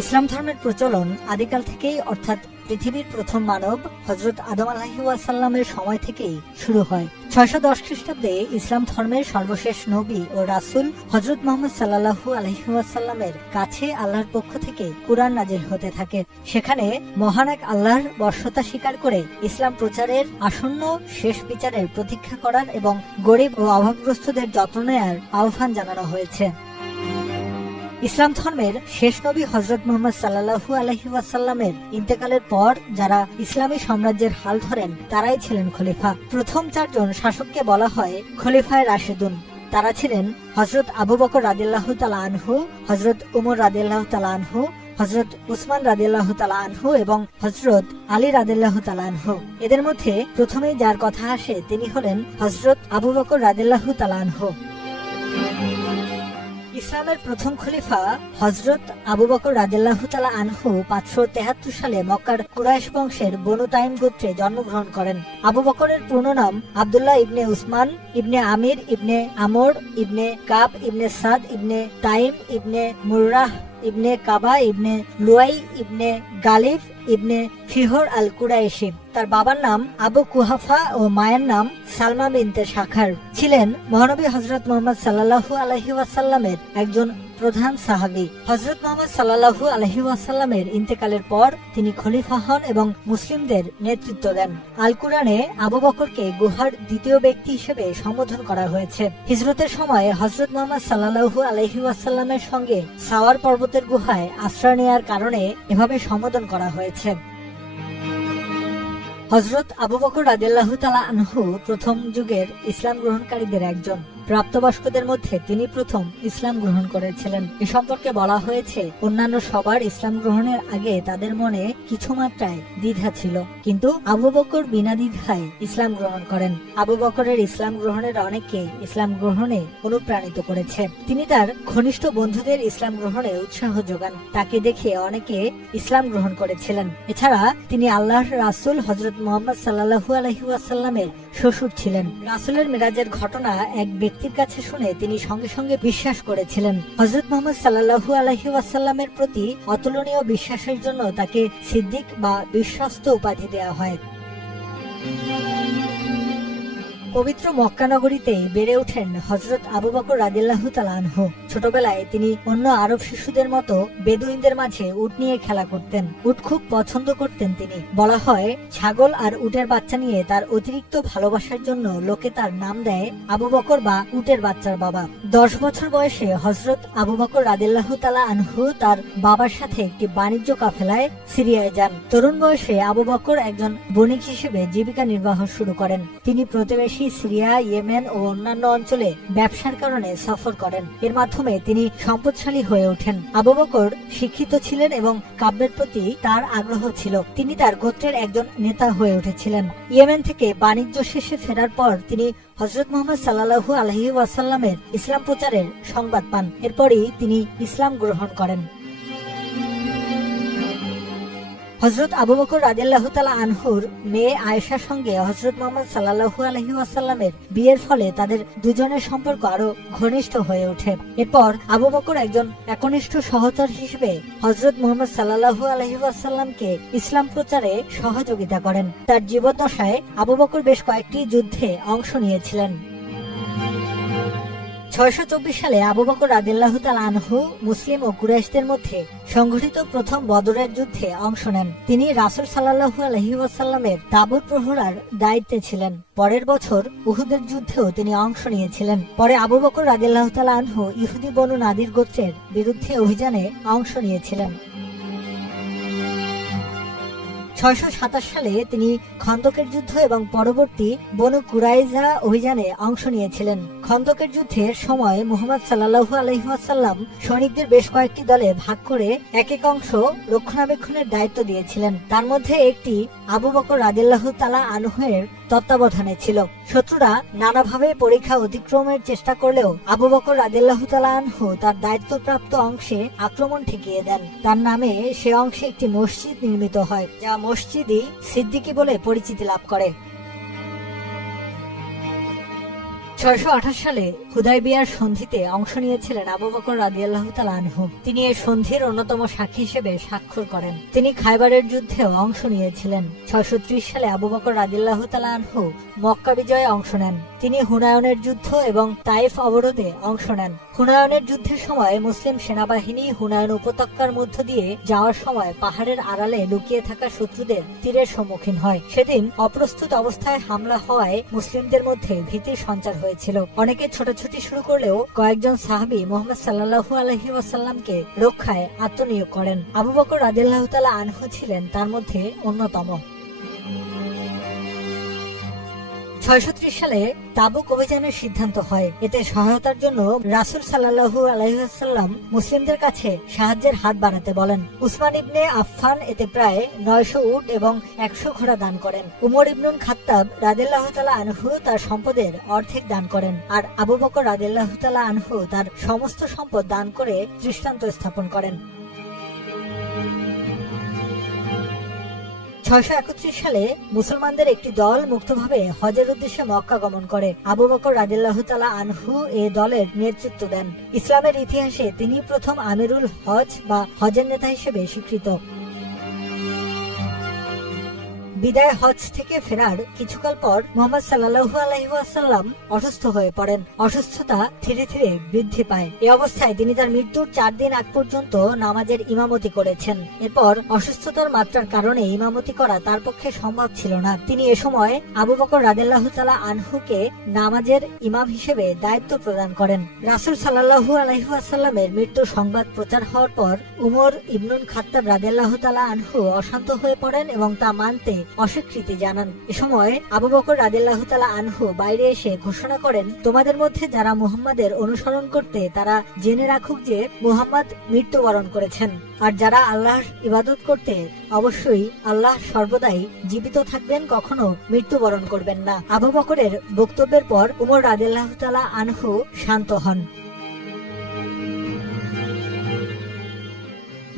ইসলাম ধর্মের প্রচলন আদিকাল থেকেই, অর্থাৎ পৃথিবীর প্রথম মানব হযরত আদম আলাইহিস সালামের সময় থেকেই শুরু হয়। 610 খ্রিস্টাব্দে ইসলাম ধর্মের সর্বশেষ নবী ও রাসূল হযরত মুহাম্মদ সাল্লাল্লাহু আলাইহি ওয়াসাল্লামের কাছে আল্লাহর পক্ষ থেকে কুরআন নাজিল হতে থাকে। সেখানে মহান এক আল্লাহর বর্ষতা স্বীকার করে ইসলাম প্রচারের, আসন্ন শেষ বিচারের প্রতীক্ষা করার এবং গরিব ও অভাবগ্রস্তদের যত্ন নেয়ার আহ্বান জানানো হয়েছে। ইসলাম ধর্মের শেষ নবী হযরত মুহাম্মদ সাল্লাল্লাহু আলাইহি ওয়াসাল্লামের ইন্তেকালের পর যারা ইসলামী সাম্রাজ্যের হাল ধরেন তারাই ছিলেন খলিফা। প্রথম 4 জন শাসককে বলা হয় খলিফায়ে রাশিদুন। তারা ছিলেন হযরত আবু বকর রাদিয়াল্লাহু তাআলা আনহু, হযরত উমর রাদিয়াল্লাহু তাআলা আনহু, হযরত উসমান রাদিয়াল্লাহু তাআলা আনহু এবং হযরত আলী রাদিয়াল্লাহু তাআলা আনহু। এদের মধ্যে প্রথমেই যার কথা আসে তিনি হলেন হযরত আবু বকর রাদিয়াল্লাহু তাআলা আনহু। ইসলামের প্রথম খলিফা হযরত আবু বকর রাদিয়াল্লাহু তাআলা আনহু 573 সালে মক্কার কুরাইশ বংশের বনু তাইম গোত্রে জন্মগ্রহণ করেন। আবু বকরের পূর্ণ নাম আব্দুল্লাহ ইবনে উসমান ইবনে আমির ইবনে আমর ইবনে কাব ইবনে সাদ ইবনে তাইম ইবনে মুররাহ ইবনে কাবা ইবনে লুয়াই ইবনে গালিব ইবনে ফিহর আল কুরাইশি। তার বাবার নাম আবু কুহাফা ও মায়ের নাম সালমা বিনতে শাখার। ছিলেন মহানবী হযরত মুহাম্মদ সাল্লাল্লাহু আলাইহি ওয়াসাল্লামের একজন প্রধান সাহাবী। হযরত মুহাম্মদ সাল্লাল্লাহু আলাইহি ওয়াসাল্লামের ইন্তেকালের পর তিনি খলিফা হন এবং মুসলিমদের নেতৃত্ব দেন। আল কুরআনে আবু বকরকে গুহার দ্বিতীয় ব্যক্তি হিসেবে সম্বোধন করা হয়েছে। হিজরতের সময় হযরত মুহাম্মদ সাল্লাল্লাহু আলাইহি ওয়াসাল্লামের সঙ্গে সাওয়ার পর্বতের গুহায় আশ্রয় নেয়ার কারণে এভাবে সম্বোধন করা হয়েছে। হযরত আবু বকর রাদিয়াল্লাহু তাআলা আনহু প্রথম যুগের ইসলাম গ্রহণকারীদের একজন। প্রাপ্তবয়স্কদের মধ্যে তিনি প্রথম ইসলাম গ্রহণ করেছিলেন। এ সম্পর্কে বলা হয়েছে, অন্যান্য সবার ইসলাম গ্রহণের আগে তাদের মনে কিছু মাত্রায় দ্বিধা ছিল, কিন্তু আবু বকর বিনা দ্বিধায় ইসলাম গ্রহণ করেন। আবু বকরের ইসলাম গ্রহণের অনেককে ইসলাম গ্রহণে অনুপ্রাণিত করেছে। তিনি তার ঘনিষ্ঠ বন্ধুদের ইসলাম গ্রহণে উৎসাহ যোগান। তাকে দেখে অনেকে ইসলাম গ্রহণ করেছিলেন। এছাড়া তিনি আল্লাহর রাসূল হযরত মুহাম্মদ সাল্লাল্লাহু আলাইহি ওয়াসাল্লামের শ্বশুর ছিলেন। রাসূলের মেরাজের ঘটনা এক ব্যক্তির কাছে শুনে তিনি সঙ্গে সঙ্গে বিশ্বাস করেছিলেন। হযরত মুহাম্মদ সাল্লাল্লাহু আলাইহি ওয়াসাল্লামের প্রতি অতুলনীয় বিশ্বাসের জন্য তাকে সিদ্দিক বা বিশ্বস্ত উপাধি দেওয়া হয়। পবিত্র মক্কা নগরীতে বেড়ে ওঠেন হযরত আবু বকর রাদিয়াল্লাহু তাআলা আনহু। ছোটবেলায় তিনি অন্য আরব শিশুদের মতো বেদুইনদের মাঝে উট নিয়ে খেলা করতেন। উট খুব পছন্দ করতেন তিনি। বলা হয়, ছাগল আর উটের বাচ্চা নিয়ে তার অতিরিক্ত ভালোবাসার জন্য লোকে তার নাম দেয় আবু বকর বা উটের বাচ্চার বাবা। 10 বছর বয়সে হযরত আবু বকর রাদিয়াল্লাহু তাআলা আনহু তার বাবার সাথে একটি বাণিজ্য কাফেলায় সিরিয়ায় যান। তরুণ বয়সে আবু বকর একজন বণিক হিসেবে জীবিকা নির্বাহ শুরু করেন। তিনি প্রতিবেশী সিরিয়া, ইয়েমেন ও অন্যান্য অঞ্চলে ব্যবসার কারণে সফর করেন। এর মাধ্যমে তিনি সম্পদশালী হয়ে ওঠেন। আবু বকর শিক্ষিত ছিলেন এবং কাব্যের প্রতি তার আগ্রহ ছিল। তিনি তার গোত্রের একজন নেতা হয়ে উঠেছিলেন। ইয়েমেন থেকে বাণিজ্য শেষে ফেরার পর তিনি হযরত মুহাম্মদ সাল্লাল্লাহু আলাইহি ওয়াসাল্লামের ইসলাম প্রচারের সংবাদ পান। এরপরই তিনি ইসলাম গ্রহণ করেন। হযরত আবু বকর রাদিয়াল্লাহু তাআলা আনহুর মেয়ে আয়েশার সঙ্গে হযরত মুহাম্মদ সাল্লাল্লাহু আলাইহি ওয়াসাল্লামের বিয়ের ফলে তাদের দুজনের সম্পর্ক আরো ঘনিষ্ঠ হয়ে ওঠে। এরপর আবু বকর একজন একনিষ্ঠ সহচর হিসেবে হযরত মুহাম্মদ সাল্লাল্লাহু আলাইহি ওয়াসাল্লামকে ইসলাম প্রচারে সহযোগিতা করেন। তার জীবদ্দশায় আবু বকর বেশ কয়েকটি যুদ্ধে অংশ নিয়েছিলেন। 624 সালে আবু বকর রাদিয়াল্লাহু তাআলা আনহু মুসলিম ও কুরাইশদের মধ্যে সংঘটিত প্রথম বদরের যুদ্ধে অংশ নেন। তিনি রাসূল সাল্লাল্লাহু আলাইহি ওয়াসাল্লামের তাবুত প্রহরার দায়িত্বে ছিলেন। পরের বছর উহুদের যুদ্ধেও তিনি অংশ নিয়েছিলেন। পরে আবু বকর রাদিয়াল্লাহু তাআলা আনহু ইহুদি বনু নাদির গোত্রের বিরুদ্ধে অভিযানে অংশ নিয়েছিলেন। 627 সালে তিনি খন্দকের যুদ্ধ এবং পরবর্তী বনু কুরাইজা অভিযানে অংশ নিয়েছিলেন। খন্দকের যুদ্ধের সময় মুহাম্মদ সাল্লাল্লাহু আলাইহি ওয়াসাল্লাম সৈনিকদের বেশ কয়েকটি দলে ভাগ করে এক এক অংশ রক্ষণাবেক্ষণের দায়িত্ব দিয়েছিলেন। তার মধ্যে একটি আবু বকর রাদিয়াল্লাহু তাআলা আনহুর তত্ত্বাবধানে ছিল। শত্রুরা নানাভাবে পরীক্ষা অতিক্রমের চেষ্টা করলেও আবু বকর রাদিয়াল্লাহু তাআলা আনহু তার দায়িত্বপ্রাপ্ত অংশে আক্রমণ ঠেকিয়ে দেন। তার নামে সে অংশে একটি মসজিদ নির্মিত হয়, যা মসজিদি সিদ্দিকী বলে পরিচিতি লাভ করে। 628 সালে হুদায়বিয়ার সন্ধিতে অংশ নিয়েছিলেন আবু বকর রাদিয়াল্লাহু তাআলা আনহু। তিনি এই সন্ধির অন্যতম সাক্ষী হিসেবে স্বাক্ষর করেন। তিনি খায়বারের যুদ্ধেও অংশ নিয়েছিলেন। 630 সালে আবু বকর রাদিয়াল্লাহু তাআলা আনহু মক্কা বিজয়ে অংশ নেন। তিনি হুনায়নের যুদ্ধ এবং তাইফ অবরোধে অংশ নেন। হুনায়নের যুদ্ধের সময় মুসলিম সেনাবাহিনী হুনায়ন উপত্যকার মধ্য দিয়ে যাওয়ার সময় পাহাড়ের আড়ালে লুকিয়ে থাকা শত্রুদের তীরের সম্মুখীন হয়। সেদিন অপ্রস্তুত অবস্থায় হামলা হওয়ায় মুসলিমদের মধ্যে ভীতির সঞ্চার হয়েছিল। অনেকে ছোটাছুটি শুরু করলেও কয়েকজন সাহাবী মুহাম্মদ সাল্লাল্লাহু আলাইহি ওয়াসাল্লামকে রক্ষায় আত্মনিয়োগ করেন। আবু বকর রাদিয়াল্লাহু তাআলা আনহু ছিলেন তার মধ্যে অন্যতম। 630 সালে তাবুক অভিযানের সিদ্ধান্ত হয়। এতে সহায়তার জন্য রাসূল সাল্লাল্লাহু আলাইহি ওয়াসাল্লাম মুসলিমদের কাছে সাহায্যের হাত বাড়াতে বলেন। উসমান ইবনে আফফান এতে প্রায় 900 উট এবং 100 ঘোড়া দান করেন। উমর ইবনুল খাত্তাব রাদিয়াল্লাহু তাআলা আনহু তার সম্পদের অর্ধেক দান করেন, আর আবু বকর রাদিয়াল্লাহু তাআলা আনহু তার সমস্ত সম্পদ দান করে দৃষ্টান্ত স্থাপন করেন। 631 সালে মুসলমানদের একটি দল মুক্তভাবে হজের উদ্দেশ্যে মক্কা গমন করে। আবু বকর রাদিয়াল্লাহু তাআলা আনহু এ দলের নেতৃত্ব দেন। ইসলামের ইতিহাসে তিনি প্রথম আমিরুল হজ বা হজের নেতা হিসেবে স্বীকৃত। বিদায় হজ থেকে ফেরার কিছুকাল পর মুহাম্মদ সাল্লাল্লাহু আলাইহি ওয়াসাল্লাম অসুস্থ হয়ে পড়েন। অসুস্থতা ধীরে ধীরে বৃদ্ধি পায়। এই অবস্থায় তিনি তার মৃত্যুর 4 দিন আগ পর্যন্ত নামাজের ইমামতি করেছেন। এরপর অসুস্থতার মাত্রার কারণে ইমামতি করা তার পক্ষে সম্ভব ছিল না। তিনি এ সময় আবু বকর রাদিয়াল্লাহু তাআলা আনহুকে নামাজের ইমাম হিসেবে দায়িত্ব প্রদান করেন। রাসূল সাল্লাল্লাহু আলাইহি ওয়াসাল্লামের মৃত্যুর সংবাদ প্রচার হওয়ার পর উমর ইবনুল খাত্তাব রাদিয়াল্লাহু তাআলা আনহু অশান্ত হয়ে পড়েন এবং তা মানতে অস্বীকৃতি জানান। এ সময় আবু বকর রাদিয়াল্লাহু তাআলা আনহু বাইরে এসে ঘোষণা করেন, তোমাদের মধ্যে যারা মুহাম্মাদের অনুসরণ করতে তারা জেনে রাখুক যে মুহাম্মদ মৃত্যুবরণ করেছেন, আর যারা আল্লাহর ইবাদত করতে অবশ্যই আল্লাহ সর্বদাই জীবিত থাকবেন, কখনো মৃত্যুবরণ করবেন না। আবু বকরের বক্তব্যের পর উমর রাদিয়াল্লাহু তাআলা আনহু শান্ত হন।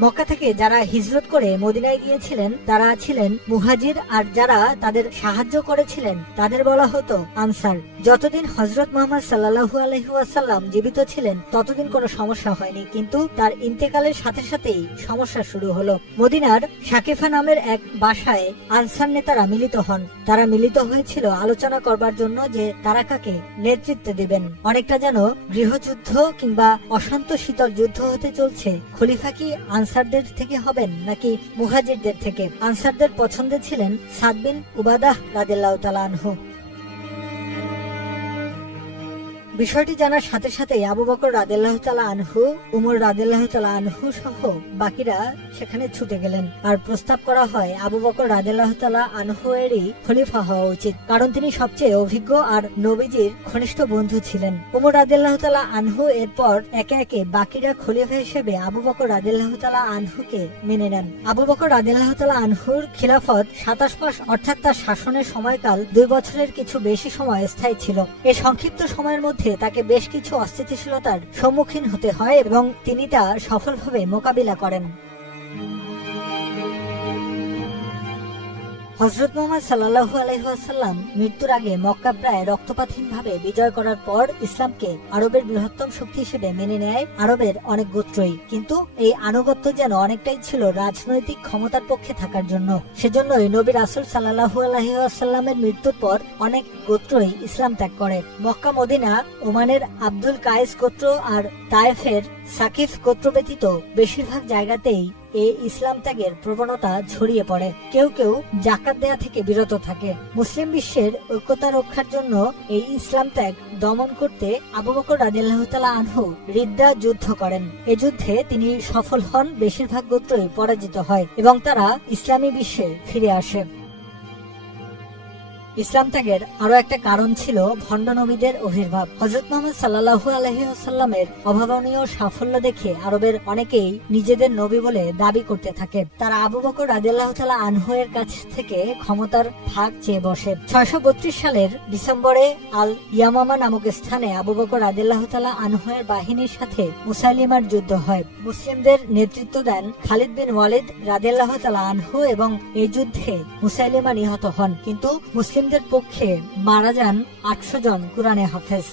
মক্কা থেকে যারা হিজরত করে মদিনায় গিয়েছিলেন তারা ছিলেন মুহাজির, আর যারা তাদের সাহায্য করেছিলেন তাদের বলা হতো আনসার। যতদিন হযরত মুহাম্মদ সাল্লাল্লাহু আলাইহি ওয়াসাল্লাম জীবিত ছিলেন ততদিন কোনো সমস্যা হয়নি, কিন্তু তার ইন্তেকালের সাথে সাথেই সমস্যা শুরু হলো। মদিনার শাকিফা নামের এক বাসায় আনসার নেতারা মিলিত হন। তারা মিলিত হয়েছিল আলোচনা করবার জন্য যে তারা কাকে নেতৃত্ব দেবেন। অনেকটা যেন গৃহযুদ্ধ কিংবা অশান্ত শীতল যুদ্ধ হতে চলছে। খলিফা কি আনসারদের থেকে হবেন নাকি মুহাজিরদের থেকে? আনসারদের পছন্দে ছিলেন সাদ বিন উবাদাহ রাদিয়াল্লাহু তাআলা আনহু। বিষয়টি জানার সাথে সাথে আবু বকর রাদিয়াল্লাহু তাআলা আনহু, উমর রাদিয়াল্লাহু তাআলা আনহু সহ বাকিরা সেখানে ছুটে গেলেন, আর প্রস্তাব করা হয় আবু বকর রাদিয়াল্লাহু তাআলা আনহু এরই খলিফা হওয়া উচিত, কারণ তিনি সবচেয়ে অভিজ্ঞ আর নবীজির ঘনিষ্ঠ বন্ধু ছিলেন। উমর রাদিয়াল্লাহু তাআলা আনহু এরপর একে একে বাকিরা খলিফা হিসেবে আবু বকর রাদিয়াল্লাহু তাআলা আনহুকে মেনে নেন। আবু বকর রাদিয়াল্লাহু তাআলা আনহুর খিলাফত 27 মাস অর্থাৎ তার শাসনের সময়কাল 2 বছরের কিছু বেশি সময় স্থায়ী ছিল। এই সংক্ষিপ্ত সময়ের মধ্যে তাকে বেশ কিছু অস্থিতিশীলতার সম্মুখীন হতে হয় এবং তিনি তা সফলভাবে মোকাবিলা করেন। হযরত মুহাম্মদ সাল্লাল্লাহু আলাইহি ওয়াসাল্লাম মৃত্যুর আগে মক্কা প্রায় রক্তপাতহীনভাবে বিজয় করার পর ইসলামকে আরবের বৃহত্তম শক্তি হিসেবে মেনে নেয় আরবের অনেক গোত্রই। কিন্তু এই আনুগত্য যেন অনেকটাই ছিল রাজনৈতিক ক্ষমতার পক্ষে থাকার জন্য। সেজন্যই নবী রাসূল সাল্লাল্লাহু আলাইহি ওয়াসাল্লামের মৃত্যুর পর অনেক গোত্রই ইসলাম ত্যাগ করে। মক্কা, মদিনা, ওমানের আব্দুল কায়েস গোত্র আর তায়েফের সাকিফ গোত্র ব্যতীত বেশিরভাগ জায়গাতেই এই ইসলাম ত্যাগের প্রবণতা ছড়িয়ে পড়ে। কেউ কেউ যাকাত দেয়া থেকে বিরত থাকে। মুসলিম বিশ্বের ঐক্যতা রক্ষার জন্য এই ইসলাম ত্যাগ দমন করতে আবু বকর রাদিয়াল্লাহু তাআলা আনহু রিদ্দা যুদ্ধ করেন। এ যুদ্ধে তিনি সফল হন। বেশিরভাগ গোত্রই পরাজিত হয় এবং তারা ইসলামী বিশ্বে ফিরে আসে। ইসলাম ত্যাগের আরো একটা কারণ ছিল ভণ্ড নবীদের আবির্ভাব। হযরত মুহাম্মদ সাল্লাল্লাহু আলাইহি ওয়াসাল্লামের অভাবনীয় সাফল্য দেখে আরবের অনেকেই নিজেদের নবী বলে দাবি করতে থাকে। তারা আবু বকর রাদিয়াল্লাহু তাআলা আনহু এর কাছ থেকে ক্ষমতার ভাগ চেয়ে বসে। 632 সালের ডিসেম্বরে আল ইয়ামামা নামক স্থানে আবু বকর রাদিয়াল্লাহু তাআলা আনহু এর বাহিনীর সাথে মুসাইলিমার যুদ্ধ হয়। মুসলিমদের নেতৃত্ব দেন খালিদ বিন ওয়ালিদ রাদিয়াল্লাহু তাআলা আনহু এবং এই যুদ্ধে মুসাইলিমা নিহত হন। কিন্তু মুসলিম মুসলিমদের পক্ষে মারা যান 800 জন কুরআনে হাফেজ।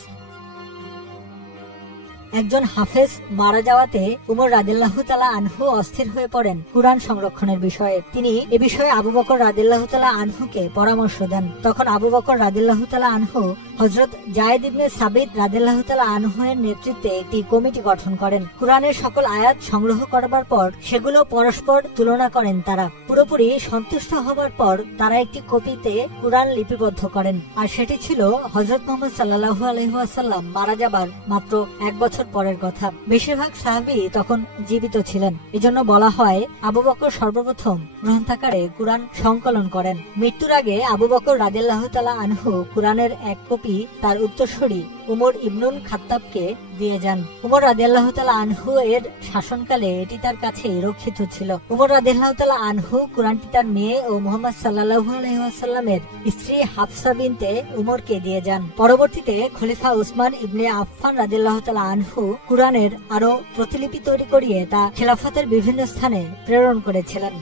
একজন হাফেজ মারা যাওয়াতে উমর রাদিয়াল্লাহু তাআলা আনহু অস্থির হয়ে পড়েন কুরআন সংরক্ষণের বিষয়ে। তিনি এ বিষয়ে আবু বকর রাদিয়াল্লাহু তাআলা আনহুকে পরামর্শ দেন। তখন আবু বকর রাদিয়াল্লাহু তাআলা আনহু হযরত যায়েদ ইবনে সাবিত রাদিয়াল্লাহু তাআলা আনহু এর নেতৃত্বে একটি কমিটি গঠন করেন। কুরআনের সকল আয়াত সংগ্রহ করবার পর সেগুলো পরস্পর তুলনা করেন। তারা পুরোপুরি সন্তুষ্ট হবার পর তারা একটি কপিতে কুরআন লিপিবদ্ধ করেন। আর সেটি ছিল হযরত মুহাম্মদ সাল্লাল্লাহু আলাইহি ওয়াসাল্লাম মারা যাবার মাত্র 1 বছর পরের কথা। বেশিরভাগ সাহাবী তখন জীবিত ছিলেন। এজন্য বলা হয় আবু বকর সর্বপ্রথম গ্রন্থাকারে কুরআন সংকলন করেন। মৃত্যুর আগে আবু বকর রাদিয়াল্লাহু তাআলা আনহু কুরআনের এক কপি তার উত্তরসূরি উমর ইবনুল খাত্তাবকে দিয়ে যান। উমর রাদিয়াল্লাহু তাআলা আনহু এর শাসনকালে এটি তার কাছে রক্ষিত ছিল। উমর রাদিয়াল্লাহু তাআলা আনহু কুরআনটি তার মেয়ে ও মুহাম্মদ সাল্লাল্লাহু আলাইহি ওয়াসাল্লামের স্ত্রী হাফসা বিনতে উমরকে দিয়ে যান। পরবর্তীতে খলিফা উসমান ইবনে আফফান রাদিয়াল্লাহু তাআলা আনহু কুরআনের আরো প্রতিলিপি তৈরি করিয়ে তা খেলাফতের বিভিন্ন স্থানে প্রেরণ করেছিলেন।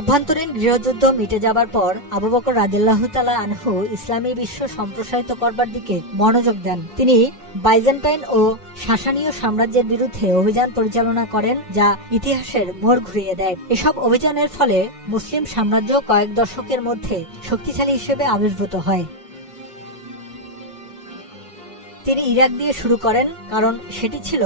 অভ্যন্তরীণ গৃহযুদ্ধ মিটে যাবার পর আবু বকর রাদিয়াল্লাহু তাআলা আনহু ইসলামী বিশ্ব সম্প্রসারিত করবার দিকে মনোযোগ দেন। তিনি বাইজেন্টাইন ও সাসানীয় সাম্রাজ্যের বিরুদ্ধে অভিযান পরিচালনা করেন, যা ইতিহাসের মোড় ঘুরিয়ে দেয়। এসব অভিযানের ফলে মুসলিম সাম্রাজ্য কয়েক দশকের মধ্যে শক্তিশালী হিসেবে আবির্ভূত হয়। তিনি ইরাক দিয়ে শুরু করেন, কারণ সেটি ছিল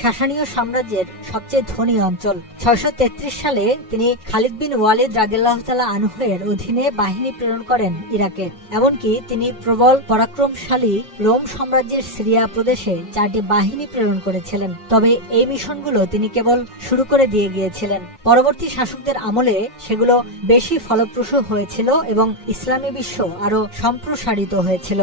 সাসানীয় সাম্রাজ্যের সবচেয়ে ধনী অঞ্চল। 633 সালে তিনি খালিদ বিন ওয়ালিদ রাদিয়াল্লাহু তাআলা আনহু এর অধীনে বাহিনী প্রেরণ করেন ইরাকে। এমনকি তিনি প্রবল পরাক্রমশালী রোম সাম্রাজ্যের সিরিয়া প্রদেশে 4টি বাহিনী প্রেরণ করেছিলেন। তবে এই মিশনগুলো তিনি কেবল শুরু করে দিয়ে গিয়েছিলেন। পরবর্তী শাসকদের আমলে সেগুলো বেশি ফলপ্রসূ হয়েছিল এবং ইসলামী বিশ্ব আরো সম্প্রসারিত হয়েছিল।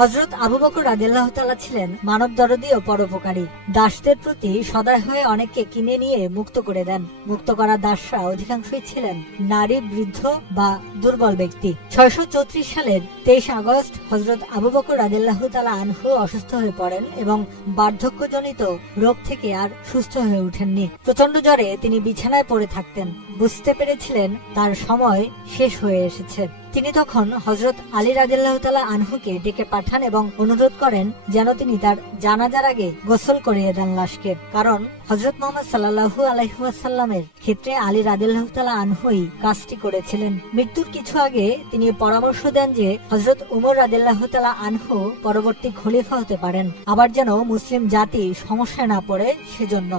হযরত আবু বকর রাদিয়াল্লাহু তাআলা ছিলেন মানবদরদী ও পরোপকারী। দাসদের প্রতি সদয় হয়ে অনেককে কিনে নিয়ে মুক্ত করে দেন। মুক্ত করা দাসরা অধিকাংশই ছিলেন নারী, বৃদ্ধ বা দুর্বল ব্যক্তি। 634 সালের 23 আগস্ট হযরত আবু বকর রাদিয়াল্লাহু তাআলা আনহু অসুস্থ হয়ে পড়েন এবং বার্ধক্যজনিত রোগ থেকে আর সুস্থ হয়ে ওঠেননি। প্রচন্ড জ্বরে তিনি বিছানায় পড়ে থাকতেন। বুঝতে পেরেছিলেন তার সময় শেষ হয়ে এসেছে। তিনি তখন হযরত আলী রাদিয়াল্লাহু তাআলা আনহুকে ডেকে পাঠান এবং অনুরোধ করেন যেন তিনি তার জানাজার আগে গোসল করিয়ে দেন লাশকে, কারণ হযরত মুহাম্মদ সাল্লাল্লাহু আলাইহি ওয়াসাল্লামের ক্ষেত্রে আলী রাদিয়াল্লাহু তাআলা আনহুই কাজটি করেছিলেন। মৃত্যুর কিছু আগে তিনি পরামর্শ দেন যে হযরত উমর রাদিয়াল্লাহু তাআলা আনহু পরবর্তী খলিফা হতে পারেন, আবার যেন মুসলিম জাতি সমস্যায় না পড়ে সেজন্য।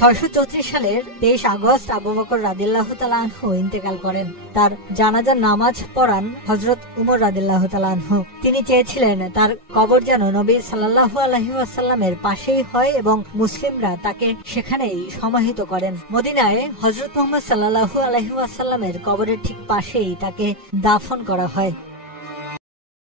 634 সালের 23 আগস্ট আবু বকর রাদিয়াল্লাহু তাআলা আনহু ইন্তেকাল করেন। তার জানাজার নামাজ পড়ান হযরত উমর রাদিয়াল্লাহু তাআলা আনহু। তিনি চেয়েছিলেন তার কবর যেন নবী সাল্লাল্লাহু আলাইহি ওয়াসাল্লামের পাশেই হয় এবং মুসলিমরা তাকে সেখানেই সমাহিত করেন। মদিনায় হযরত মুহাম্মদ সাল্লাল্লাহু আলাইহি ওয়াসাল্লামের কবরের ঠিক পাশেই তাকে দাফন করা হয়।